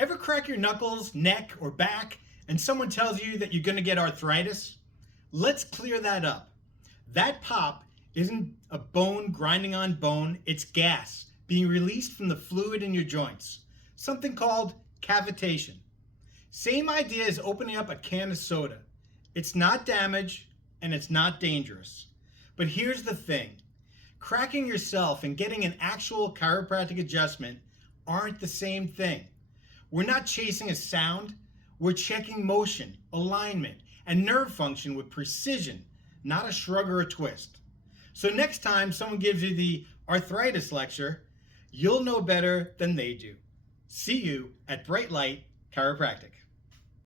Ever crack your knuckles, neck, or back, and someone tells you that you're going to get arthritis? Let's clear that up. That pop isn't a bone grinding on bone, it's gas being released from the fluid in your joints, something called cavitation. Same idea as opening up a can of soda. It's not damage and it's not dangerous. But here's the thing, cracking yourself and getting an actual chiropractic adjustment aren't the same thing. We're not chasing a sound, we're checking motion, alignment, and nerve function with precision, not a shrug or a twist. So next time someone gives you the arthritis lecture, you'll know better than they do. See you at Bright Light Chiropractic.